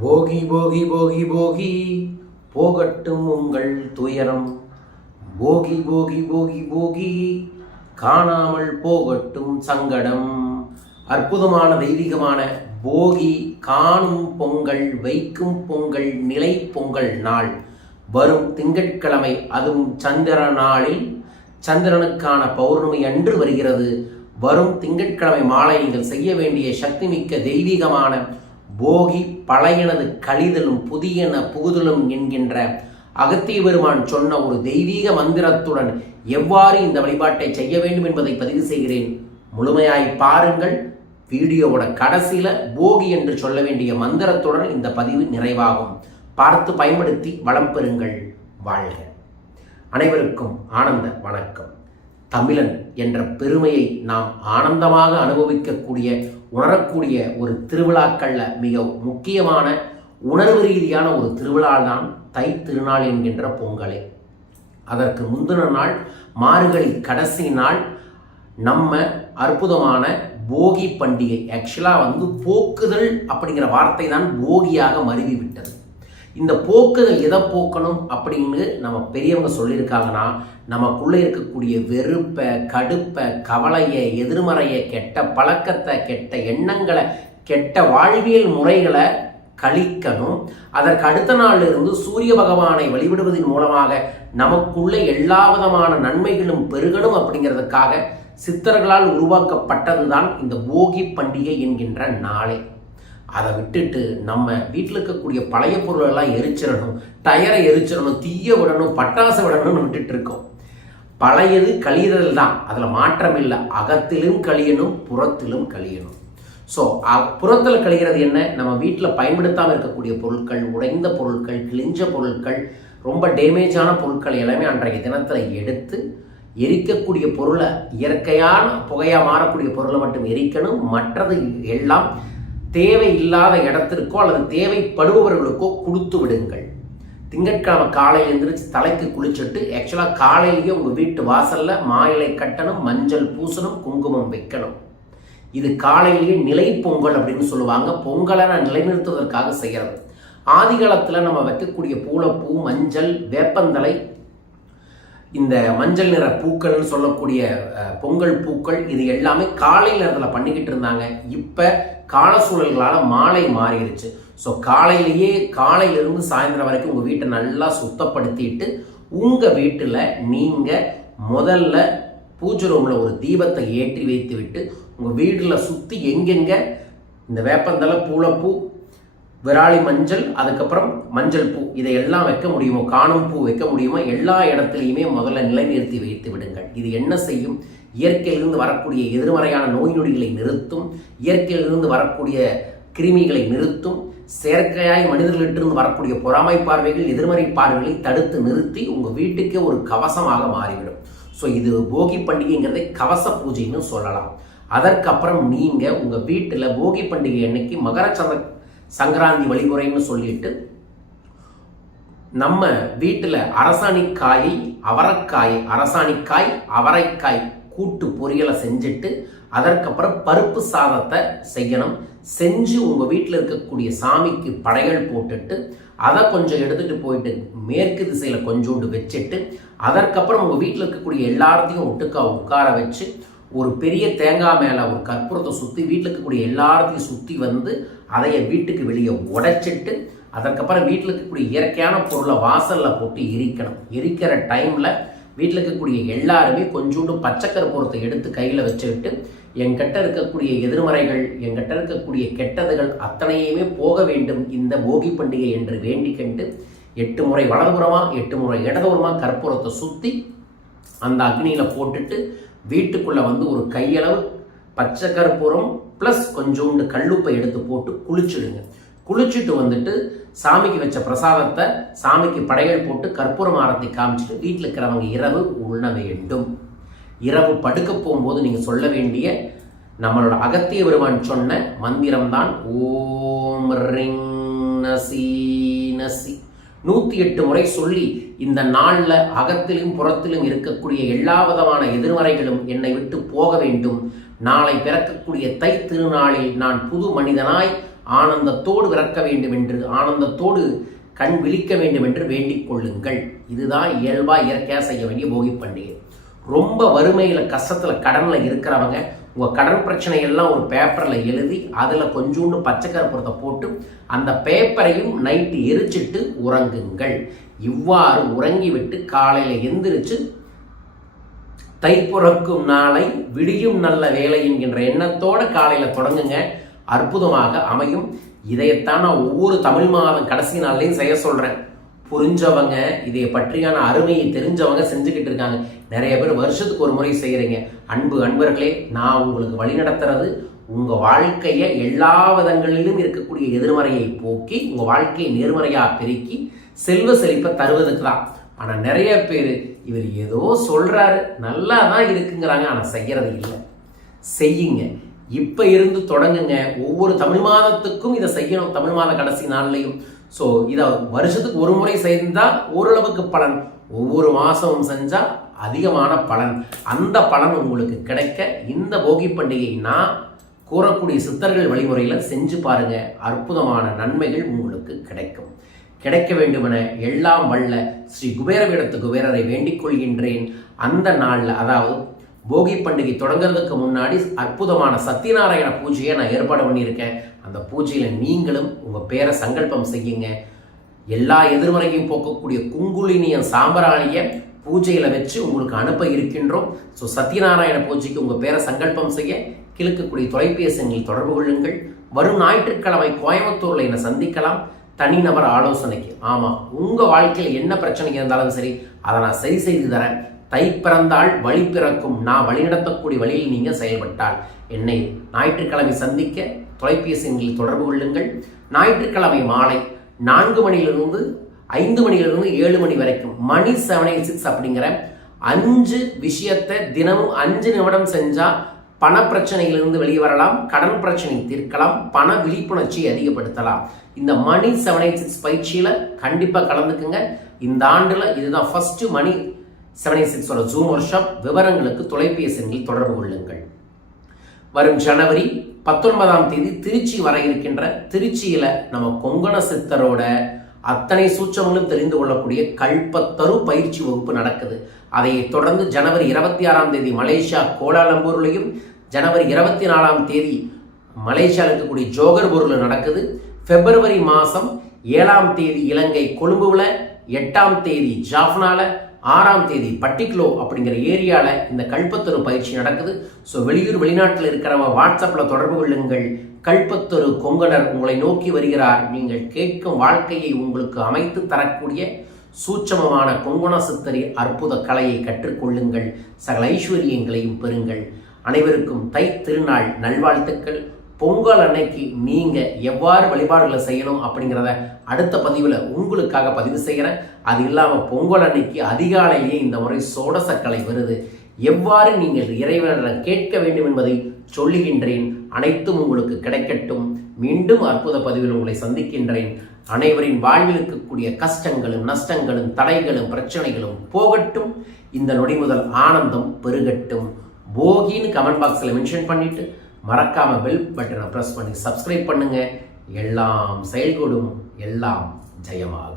போகி போகி போகி போகி போகட்டும் உங்கள் துயரம். போகி போகி போகி போகி காணாமல் போகட்டும் சங்கடம். அற்புதமான தெய்வீகமான போகி காணும் பொங்கல் வைக்கும் பொங்கல் நிலை பொங்கல் நாள். வரும் திங்கட்கிழமை அதுவும் சந்திர நாளில். சந்திரனுக்கான பௌர்ணமி அன்று வருகிறது. வரும் திங்கட்கிழமை மாலை நீங்கள் செய்ய வேண்டிய சக்தி மிக்க தெய்வீகமான போகி பழையனது கழிதலும் புதியன புகுதலும் என்கின்ற அகத்திய பெருமான் சொன்ன ஒரு தெய்வீக மந்திரத்துடன் எவ்வாறு இந்த வழிபாட்டை செய்ய வேண்டும் என்பதை பதிவு செய்கிறேன். முழுமையாய் பாருங்கள். வீடியோவோட கடைசியில் போகி என்று சொல்ல வேண்டிய மந்திரத்துடன் இந்த பதிவு நிறைவாகும். பார்த்து பயன்படுத்தி வளம் பெறுங்கள். வாழ்க. அனைவருக்கும் ஆனந்த வணக்கம். தமிழன் என்ற பெருமையை நாம் ஆனந்தமாக அனுபவிக்கக்கூடிய உணரக்கூடிய ஒரு திருவிழாக்கள்ல மிக முக்கியமான உணர்வு ரீதியான ஒரு திருவிழா தான் தை திருநாள் என்கின்ற பொங்கலே. அதற்கு முந்தின நாள் மார்கழி கடைசி நாள் நம்ம அற்புதமான போகி பண்டிகை. ஆக்சுவலாக வந்து போக்குதல் அப்படிங்கிற வார்த்தை தான் போகியாக மருவி விட்டது இந்த போக்குதல் எதை போக்கணும் அப்படின்னு நம்ம பெரியவங்க சொல்லியிருக்காங்கன்னா நமக்குள்ளே இருக்கக்கூடிய வெறுப்பை கடுப்பை கவலையை எதிர்மறையை கெட்ட பழக்கத்தை கெட்ட எண்ணங்களை கெட்ட வாழ்வியல் முறைகளை கழிக்கணும். அதற்கு அடுத்த நாளில் இருந்து சூரிய பகவானை வழிபடுவதன் மூலமாக நமக்குள்ளே எல்லா விதமான நன்மைகளும் பெருகணும் அப்படிங்கிறதுக்காக சித்தர்களால் உருவாக்கப்பட்டதுதான் இந்த போகி பண்டிகை என்கின்ற நாளே. அதை விட்டுட்டு நம்ம வீட்டில் இருக்கக்கூடிய பழைய பொருளெல்லாம் எரிச்சிடணும் டயரை எரிச்சிடணும் தீய விடணும் பட்டாசு விடணும்னு விட்டுட்டு இருக்கோம். பழையது கழியறல் தான். அதில் மாற்றம் இல்லை. அகத்திலும் கழியணும் புறத்திலும் கழியணும். ஸோ புறத்தில் கழிகிறது என்ன? நம்ம வீட்டில் பயன்படுத்தாமல் இருக்கக்கூடிய பொருட்கள் உடைந்த பொருட்கள் கிழிஞ்ச பொருட்கள் ரொம்ப டேமேஜான பொருட்கள் எல்லாமே அன்றைய தினத்தில் எடுத்து எரிக்கக்கூடிய பொருளை இயற்கையான புகையாக மாறக்கூடிய பொருளை மட்டும் எரிக்கணும். மற்றது எல்லாம் தேவை இல்லாத இடத்திற்கோ அல்லது தேவைப்படுபவர்களுக்கோ கொடுத்து விடுங்கள். திங்கட்கிழமை காலையில் எழுந்திரிச்சு தலைக்கு குளிச்சுட்டு ஆக்சுவலாக காலையிலேயே உங்கள் வீட்டு வாசலில் மாயிலை கட்டணும் மஞ்சள் பூசணும் குங்குமம் வைக்கணும். இது காலையிலேயே நிலை பொங்கல் அப்படின்னு சொல்லுவாங்க. பொங்கலை நான் நிலைநிறுத்துவதற்காக செய்கிறது ஆதி காலத்தில் நம்ம வைக்கக்கூடிய பூளைப்பூ மஞ்சள் வேப்பந்தலை இந்த மஞ்சள் நிற பூக்கள்னு சொல்லக்கூடிய பொங்கல் பூக்கள் இது எல்லாமே காலை நேரத்தில் பண்ணிக்கிட்டு இருந்தாங்க. இப்போ கால சூழல்களால் மாலை மாறிடுச்சு. ஸோ காலையிலேயே காலையிலிருந்து சாயந்தரம் வரைக்கும் உங்கள் வீட்டை நல்லா சுத்தப்படுத்திட்டு உங்கள் வீட்டில் நீங்கள் முதல்ல பூஜை ரூமில் ஒரு தீபத்தை ஏற்றி வைத்து விட்டு உங்கள் வீட்டில் சுற்றி எங்கெங்கே இந்த வேப்பந்தலை பூளைப்பூ விராலி மஞ்சள் அதுக்கப்புறம் மஞ்சள் பூ. இதை எல்லாம் வைக்க முடியுமோ? காணும் பூ வைக்க முடியுமோ? எல்லா இடத்துலையுமே முதல்ல நிலைநிறுத்தி வைத்து விடுங்கள். இது என்ன செய்யும்? இயற்கையிலிருந்து வரக்கூடிய எதிர்மறையான நோய் நொடிகளை நிறுத்தும். இயற்கையிலிருந்து வரக்கூடிய கிருமிகளை நிறுத்தும். செயற்கையாய் மனிதர்களிட்டிருந்து வரக்கூடிய பொறாமை பார்வைகள் எதிர்மறை பார்வைகளை தடுத்து நிறுத்தி உங்கள் வீட்டுக்கே ஒரு கவசமாக மாறிவிடும். ஸோ இது போகி பண்டிகைங்கிறதை கவச பூஜைன்னு சொல்லலாம். அதற்கப்புறம் நீங்கள் உங்கள் வீட்டில் போகி பண்டிகை அன்னைக்கு மகர சந்த சங்கராந்தி வழிமுறைன்னு சொல்லிட்டு நம்ம வீட்டில் அரசாணிக்காயை அவரைக்காய் அரசாணிக்காய் அவரைக்காய் கூட்டு பொரியலை செஞ்சுட்டு அதற்கப்புறம் பருப்பு சாதத்தை செய்யணும். செஞ்சு உங்கள் வீட்டில் இருக்கக்கூடிய சாமிக்கு படைகள் போட்டுட்டு அதை கொஞ்சம் எடுத்துகிட்டு போயிட்டு மேற்கு திசையில் கொஞ்சோண்டு வச்சுட்டு அதற்கப்புறம் உங்கள் வீட்டில் இருக்கக்கூடிய எல்லாத்தையும் ஒட்டுக்கா உட்கார வச்சு ஒரு பெரிய தேங்காய் மேலே ஒரு கற்பூரத்தை சுற்றி வீட்டில் இருக்கக்கூடிய எல்லாத்தையும் சுற்றி வந்து அதைய வீட்டுக்கு வெளியே உடைச்சிட்டு அதற்கப்புறம் வீட்டில் இருக்கக்கூடிய இயற்கையான பொருளை வாசலில் போட்டு எரிக்கணும். எரிக்கிற டைமில் வீட்டில் இருக்கக்கூடிய எல்லாருமே கொஞ்சோண்டு பச்சை கற்பூரத்தை எடுத்து கையில் வச்சுக்கிட்டு என்கிட்ட இருக்கக்கூடிய எதிர்மறைகள் என்கிட்ட இருக்கக்கூடிய கெட்டதுகள் அத்தனையுமே போக வேண்டும் இந்த போகி பண்டிகை என்று வேண்டிக்கண்டு எட்டு முறை வலதுபுறமாக எட்டு முறை இடதுபுறமாக கற்பூரத்தை சுற்றி அந்த அக்னியில் போட்டுட்டு வீட்டுக்குள்ளே வந்து ஒரு கையளவு பச்சை கற்பூரம் ப்ளஸ் கொஞ்சோண்டு கல்லுப்பை எடுத்து போட்டு குளிச்சுடுங்க. குளிச்சுட்டு வந்துட்டு சாமிக்கு வச்ச பிரசாதத்தை சாமிக்கு படைகள் போட்டு கற்பூரம் ஆரத்தி காமிச்சிட்டு வீட்டில் இருக்கிறவங்க இரவு உண்ண வேண்டும். இரவு படுக்க போகும்போது நீங்கள் சொல்ல வேண்டிய நம்மளோட அகத்திய வருவான் சொன்ன மந்திரம் தான் ஓம் ரிங் நசி நசி. நூற்றி எட்டு முறை சொல்லி இந்த நாளில் அகத்திலும் புறத்திலும் இருக்கக்கூடிய எல்லா விதமான எதிர்மறைகளும் என்னை விட்டு போக வேண்டும். நாளை பிறக்கக்கூடிய தை திருநாளில் நான் புது மனிதனாய் ஆனந்தத்தோடு பிறக்க வேண்டும் என்று ஆனந்தத்தோடு கண் விழிக்க வேண்டும் என்று வேண்டிக் கொள்ளுங்கள். இதுதான் இயல்பாக இயற்கையாக செய்ய வேண்டிய போகி பண்டிகை. ரொம்ப வறுமையில் கஷ்டத்தில் கடனில் இருக்கிறவங்க உங்கள் கடன் பிரச்சனை எல்லாம் ஒரு பேப்பரில் எழுதி அதில் கொஞ்சோண்டு பச்சை கருப்புறத்தை போட்டு அந்த பேப்பரையும் நைட்டு எரிச்சிட்டு உறங்குங்கள். இவ்வாறு உறங்கிவிட்டு காலையில் எந்திரிச்சு தைப்புறக்கும் நாளை விடியும் நல்ல வேலை என்கின்ற எண்ணத்தோட காலையில் தொடங்குங்க. அற்புதமாக அமையும். இதைத்தான் நான் ஒவ்வொரு தமிழ் மாதம் கடைசி நாள்லையும் செய்ய சொல்கிறேன் புரிஞ்சவங்க இதை பற்றியான அருமையை தெரிஞ்சவங்க செஞ்சுக்கிட்டு இருக்காங்க. நிறைய பேர் வருஷத்துக்கு ஒரு முறை செய்கிறீங்க அன்பு அன்பர்களே நான் உங்களுக்கு வழி நடத்துறது வாழ்க்கையை எல்லா விதங்களிலும் இருக்கக்கூடிய எதிர்மறையை போக்கி உங்கள் வாழ்க்கையை நேர்மறையாக பெருக்கி செல்வ செழிப்பை தருவதுக்கு தான். ஆனால் நிறைய பேர் இவர் ஏதோ சொல்கிறாரு நல்லா தான் இருக்குங்கிறாங்க ஆனால் செய்கிறது இல்லை. செய்யுங்க. இப்போ இருந்து தொடங்குங்க. ஒவ்வொரு தமிழ் மாதத்துக்கும் இதை செய்யணும் தமிழ் மாத கடைசி நாள்லையும். ஸோ இதை வருஷத்துக்கு ஒரு முறை செய்தால் ஓரளவுக்கு பலன். ஒவ்வொரு மாதமும் செஞ்சால் அதிகமான பலன். அந்த பலன் உங்களுக்கு கிடைக்க இந்த போகி பண்டிகை நான் கூறக்கூடிய சித்தர்கள் வழிமுறையில் செஞ்சு பாருங்கள் அற்புதமான நன்மைகள் உங்களுக்கு கிடைக்கும். கிடைக்க வேண்டுமென எல்லாம் வல்ல ஸ்ரீ குபேரவிடத்து குபேரரை வேண்டிக் கொள்கின்றேன். அந்த நாளில் அதாவது போகி பண்டிகை தொடங்குறதுக்கு முன்னாடி அற்புதமான சத்யநாராயண பூஜையை நான் ஏற்பாடு பண்ணியிருக்கேன். அந்த பூஜையில் நீங்களும் உங்கள் பேரை சங்கல்பம் செய்யுங்க. எல்லா எதிர்மறையும் போக்கக்கூடிய குங்குலினியன் சாம்பராணியை பூஜையில் வச்சு உங்களுக்கு அனுப்ப இருக்கின்றோம். ஸோ சத்யநாராயண பூஜைக்கு உங்கள் பேரை சங்கல்பம் செய்ய கிழக்கக்கூடிய தொலைபேசி தொடர்பு கொள்ளுங்கள். வரும் ஞாயிற்றுக்கிழமை கோயம்புத்தூரில் என்னை சந்திக்கலாம். தனிநபர் ஆலோசனைக்கு. ஆமாம் உங்கள் வாழ்க்கையில் என்ன பிரச்சனை இருந்தாலும் சரி அதை நான் சரி செய்து தரேன். தை பிறந்தால் வழி பிறக்கும். நான் வழிநடத்தக்கூடிய வழியில் நீங்கள் செயல்பட்டால். என்னை ஞாயிற்றுக்கிழமை சந்திக்க தொலைபேசி எண்ணில் தொடர்பு கொள்ளுங்கள். ஞாயிற்றுக்கிழமை மாலை நான்கு மணியிலிருந்து ஐந்து மணியிலிருந்து ஏழு மணி வரைக்கும். மணி செவன் எயிட் சிக்ஸ் அப்படிங்கிற அஞ்சு விஷயத்தை தினமும் அஞ்சு நிமிடம் செஞ்சால் பண பிரச்சனையிலிருந்து வெளியே வரலாம் கடன் பிரச்சனை தீர்க்கலாம் பண விழிப்புணர்ச்சியை அதிகப்படுத்தலாம். இந்த மணி செவன் எயிட் சிக்ஸ் பயிற்சியில் கண்டிப்பாக கலந்துக்குங்க. இந்த ஆண்டில் இதுதான் ஃபஸ்ட்டு மணி செவன் எயிட் சிக்ஸோட ஜூம் ஒர்க் விவரங்களுக்கு தொலைபேசி எண்ணில் தொடர்பு கொள்ளுங்கள். வரும் ஜனவரி பத்தொன்பதாம் தேதி திருச்சி வர இருக்கின்ற திருச்சியில் நம்ம கொங்கண சித்தரோட அத்தனை சூட்சங்களும் தெரிந்து கொள்ளக்கூடிய கல்பத்தரு பயிற்சி வகுப்பு நடக்குது. அதை தொடர்ந்து ஜனவரி இருபத்தி ஆறாம் தேதி மலேசியா கோலாலம்பூர்லையும் ஜனவரி இருபத்தி நாலாம் தேதி மலேசியாவில் இருக்கக்கூடிய ஜோகர்பூரில் நடக்குது. பிப்ரவரி மாதம் ஏழாம் தேதி இலங்கை கொழும்புவில் எட்டாம் தேதி ஜாஃப்னால ஆறாம் தேதி பட்டிக்லோ அப்படிங்கிற ஏரியாவில் இந்த கல்பத்தொரு பயிற்சி நடக்குது. ஸோ வெளியூர் வெளிநாட்டில் இருக்கிறவங்க வாட்ஸ்அப்பில் தொடர்பு கொள்ளுங்கள். கல்பத்தொரு கொங்கணர் உங்களை நோக்கி வருகிறார். நீங்கள் கேட்கும் வாழ்க்கையை உங்களுக்கு அமைத்து தரக்கூடிய சூட்சமமான கொங்குண சித்தரி அற்புத கலையை கற்றுக்கொள்ளுங்கள். சகல ஐஸ்வர்யங்களையும் பெறுங்கள். அனைவருக்கும் தை திருநாள் நல்வாழ்த்துக்கள். பொங்கல் அன்னைக்கு நீங்கள் எவ்வாறு வழிபாடுகளை செய்யணும் அப்படிங்கிறத அடுத்த பதிவில் உங்களுக்காக பதிவு செய்கிறேன் அது இல்லாமல் பொங்கல் அன்னைக்கு அதிகாலையிலேயே இந்த முறை சோடசக்கலை வருது. எவ்வாறு நீங்கள் இறைவனிடம் கேட்க வேண்டும் என்பதை சொல்லுகின்றேன். அனைத்தும் உங்களுக்கு கிடைக்கட்டும். மீண்டும் அற்புத பதிவில் உங்களை சந்திக்கின்றேன். அனைவரின் வாழ்வில் இருக்கக்கூடிய கஷ்டங்களும் நஷ்டங்களும் தடைகளும் பிரச்சனைகளும் போகட்டும். இந்த நொடி முதல் ஆனந்தம் பெருகட்டும். போகின்னு கமெண்ட் பாக்ஸில் மென்ஷன் பண்ணிவிட்டு மறக்காம பெல் பட்டனை ப்ரெஸ் பண்ணி சப்ஸ்கிரைப் பண்ணுங்கள் எல்லாம் செயல்கூடும் எல்லாம் ஜெயமாகும்.